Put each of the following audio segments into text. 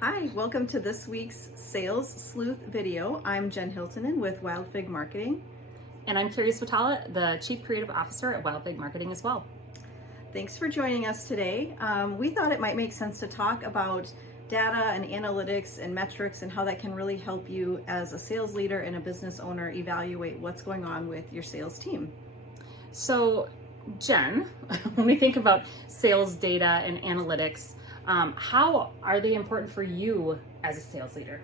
Hi, welcome to this week's Sales Sleuth video. I'm Jen Hiltonen with Wild Fig Marketing. And I'm Curious Vitala, the Chief Creative Officer at Wild Fig Marketing as well. Thanks for joining us today. We thought it might make sense to talk about data and analytics and metrics and how that can really help you as a sales leader and a business owner evaluate what's going on with your sales team. So, Jen, when we think about sales data and analytics, how are they important for you as a sales leader?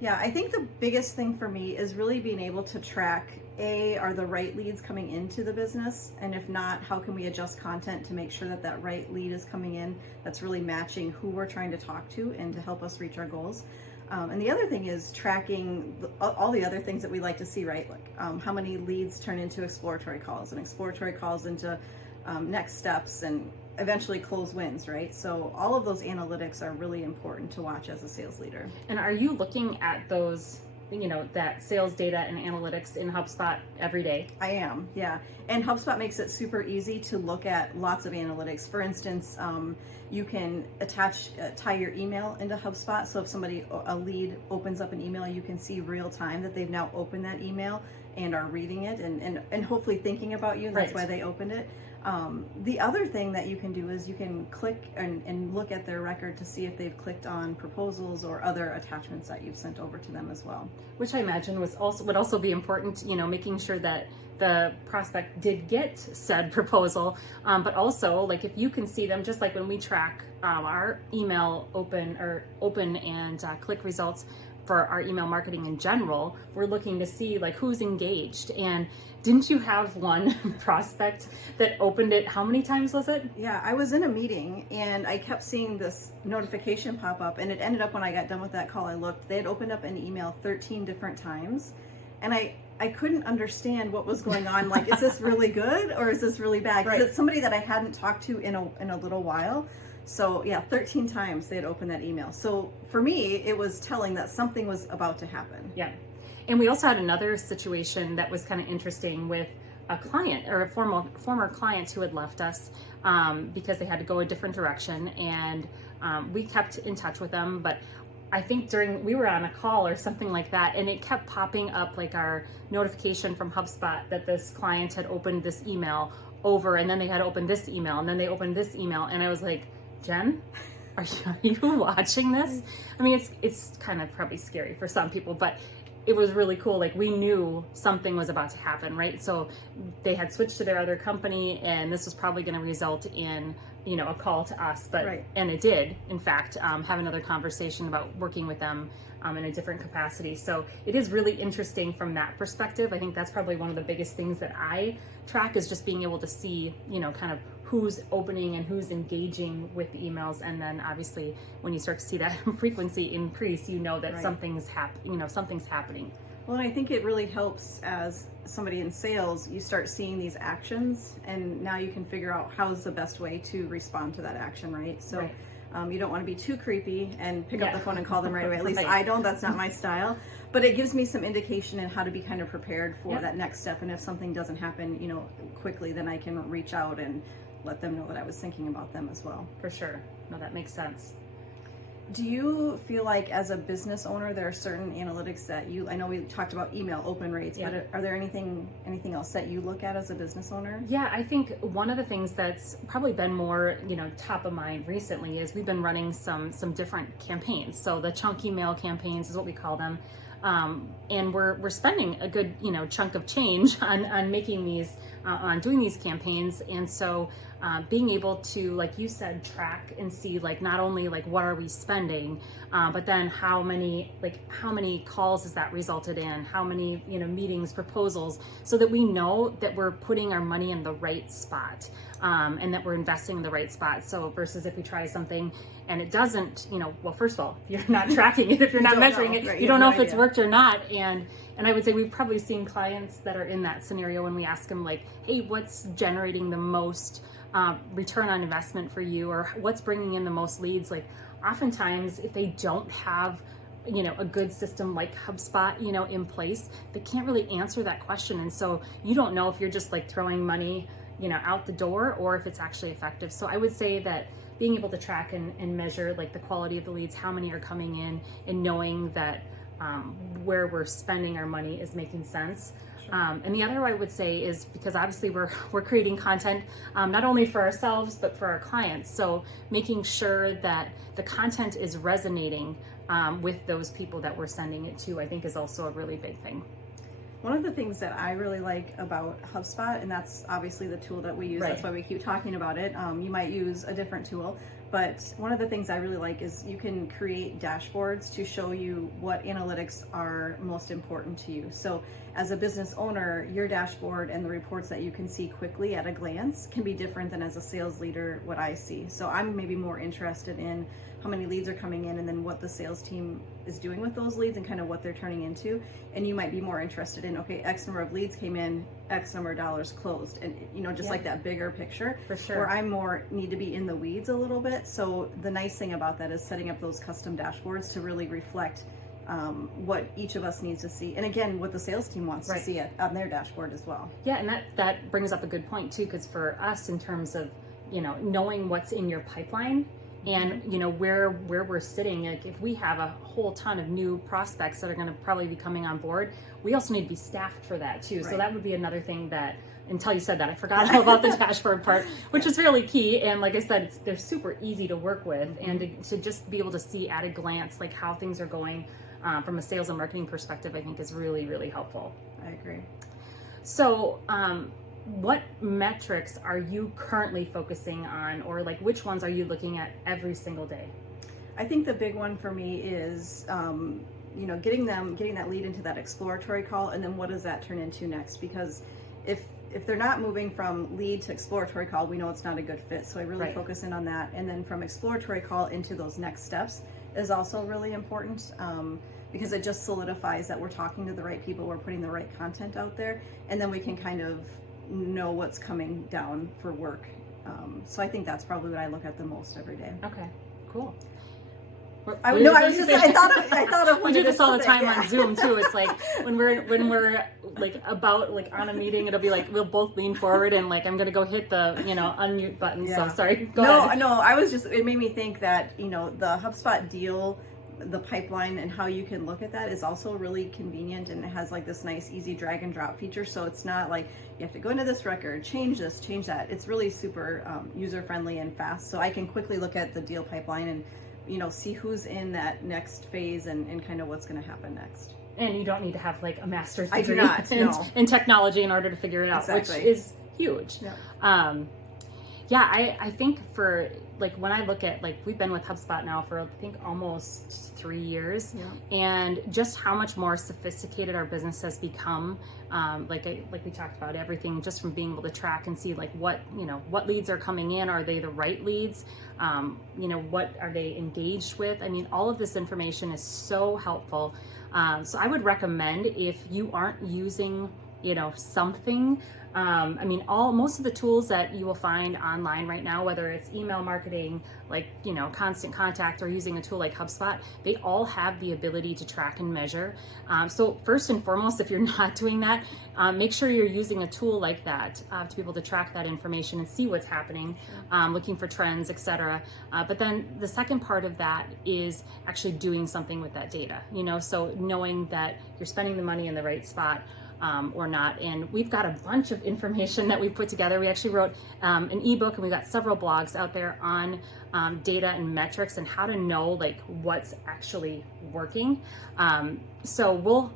Yeah, I think the biggest thing for me is really being able to track, are the right leads coming into the business? And if not, how can we adjust content to make sure that that right lead is coming in that's really matching who we're trying to talk to and to help us reach our goals? And the other thing is tracking all the other things that we like to see, right? Like how many leads turn into exploratory calls and exploratory calls into next steps and eventually close wins, right? So all of those analytics are really important to watch as a sales leader. And are you looking at those, that sales data and analytics in HubSpot every day? I am, yeah. And HubSpot makes it super easy to look at lots of analytics. For instance, you can tie your email into HubSpot. So if a lead opens up an email, you can see real time that they've now opened that email and are reading it and hopefully thinking about you. And that's why they opened it. The other thing that you can do is you can click and look at their record to see if they've clicked on proposals or other attachments that you've sent over to them as well. Which I imagine would also be important, making sure that the prospect did get said proposal, but also like if you can see them, just like when we track our email open and click results for our email marketing in general, we're looking to see like who's engaged. And didn't you have one prospect that opened it? How many times was it? Yeah, I was in a meeting and I kept seeing this notification pop up, and it ended up when I got done with that call, I looked, they had opened up an email 13 different times, and I couldn't understand what was going on. Like, is this really good or is this really bad? Because it's somebody that I hadn't talked to in a little while. So yeah, 13 times they had opened that email. So for me, it was telling that something was about to happen. Yeah. And we also had another situation that was kind of interesting with a client or a former client who had left us because they had to go a different direction. And we kept in touch with them, but I think we were on a call or something like that, and it kept popping up like our notification from HubSpot that this client had opened this email over, and then they had opened this email, and then they opened this email. And I was like, Jen, are you watching this? I mean, it's kind of probably scary for some people, but it was really cool. Like, we knew something was about to happen, right? So they had switched to their other company, and this was probably going to result in, a call to us, and it did, in fact, have another conversation about working with them in a different capacity. So it is really interesting from that perspective. I think that's probably one of the biggest things that I track, is just being able to see, kind of who's opening and who's engaging with the emails. And then obviously when you start to see that frequency increase, that something's happening. Well, and I think it really helps as somebody in sales, you start seeing these actions, and now you can figure out how's the best way to respond to that action, right? So you don't want to be too creepy and pick up the phone and call them right away. At least I don't, that's not my style. But it gives me some indication in how to be kind of prepared for that next step. And if something doesn't happen, quickly, then I can reach out and let them know that I was thinking about them as well. For sure. No, that makes sense. Do you feel like as a business owner, there are certain analytics that I know we talked about email open rates, but are there anything else that you look at as a business owner? Yeah, I think one of the things that's probably been more, top of mind recently is we've been running some different campaigns. So the chunky mail campaigns is what we call them. And we're spending a good, chunk of change on making these, on doing these campaigns. And so, being able to, like you said, track and see, like, not only like what are we spending, but then how many calls has that resulted in, how many, meetings, proposals, so that we know that we're putting our money in the right spot, and that we're investing in the right spot. So versus if we try something and it doesn't, well, first of all, if you're not tracking it, if you're not measuring it, you don't know if it's worked or not. And I would say we've probably seen clients that are in that scenario when we ask them, like, hey, what's generating the most return on investment for you, or what's bringing in the most leads? Like, oftentimes if they don't have a good system like HubSpot, in place, they can't really answer that question. And so you don't know if you're just like throwing money, out the door, or if it's actually effective. So I would say that being able to track and measure like the quality of the leads, how many are coming in, and knowing that where we're spending our money is making sense. And the other I would say is, because obviously we're creating content not only for ourselves but for our clients, so making sure that the content is resonating with those people that we're sending it to, I think is also a really big thing. One of the things that I really like about Hubspot, and that's obviously the tool that we use, that's why we keep talking about it. You might use a different tool, but one of the things I really like is you can create dashboards to show you what analytics are most important to you. So as a business owner, your dashboard and the reports that you can see quickly at a glance can be different than as a sales leader what I see. So I'm maybe more interested in how many leads are coming in and then what the sales team is doing with those leads and kind of what they're turning into. And you might be more interested in, okay, X number of leads came in, X number of dollars closed, and just like that bigger picture. For sure. Where I more need to be in the weeds a little bit. So the nice thing about that is setting up those custom dashboards to really reflect what each of us needs to see, and again, what the sales team wants to see on their dashboard as well. Yeah, and that brings up a good point too, because for us, in terms of knowing what's in your pipeline and where we're sitting, like if we have a whole ton of new prospects that are going to probably be coming on board, we also need to be staffed for that too. So that would be another thing that, until you said that, I forgot all about the dashboard part, which is really key. And like I said, they're super easy to work with, and to just be able to see at a glance like how things are going from a sales and marketing perspective, I think is really, really helpful. I agree. So what metrics are you currently focusing on, or like which ones are you looking at every single day? I think the big one for me is getting that lead into that exploratory call, and then what does that turn into next? Because if they're not moving from lead to exploratory call, we know it's not a good fit. So I really focus in on that, and then from exploratory call into those next steps is also really important, because it just solidifies that we're talking to the right people, we're putting the right content out there, and then we can kind of know what's coming down for work. So I think that's probably what I look at the most every day. Okay, cool. I thought of we do this all the time on Zoom too. It's like when we're like about like on a meeting, it'll be like we'll both lean forward and like I'm gonna go hit the unmute button. So sorry. Go ahead. No, I was just, it made me think that the HubSpot deal, the pipeline and how you can look at that is also really convenient, and it has like this nice easy drag and drop feature. So it's not like you have to go into this record, change this, change that. It's really super user friendly and fast. So I can quickly look at the deal pipeline and see who's in that next phase and kind of what's going to happen next. And you don't need to have like a master's degree in technology in order to figure it out, which is huge. Yep. I think for like when I look at like we've been with HubSpot now for I think almost 3 years, and just how much more sophisticated our business has become. Like we talked about, everything just from being able to track and see like what leads are coming in, are they the right leads, what are they engaged with. I mean, all of this information is so helpful. So I would recommend, if you aren't using something, most of the tools that you will find online right now, whether it's email marketing, like, Constant Contact, or using a tool like HubSpot, they all have the ability to track and measure. So first and foremost, if you're not doing that, make sure you're using a tool like that to be able to track that information and see what's happening, looking for trends, etc. But then the second part of that is actually doing something with that data, so knowing that you're spending the money in the right spot, or not. And we've got a bunch of information that we put together. We actually wrote an ebook, and we've got several blogs out there on data and metrics and how to know like what's actually working. So we'll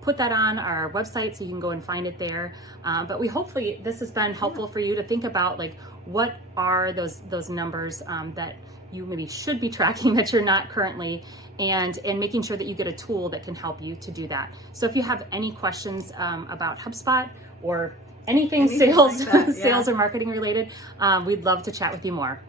put that on our website so you can go and find it there. But hopefully this has been helpful for you to think about like what are those numbers that you maybe should be tracking that you're not currently, and making sure that you get a tool that can help you to do that. So if you have any questions about HubSpot or anything sales, like that, sales or marketing related, we'd love to chat with you more.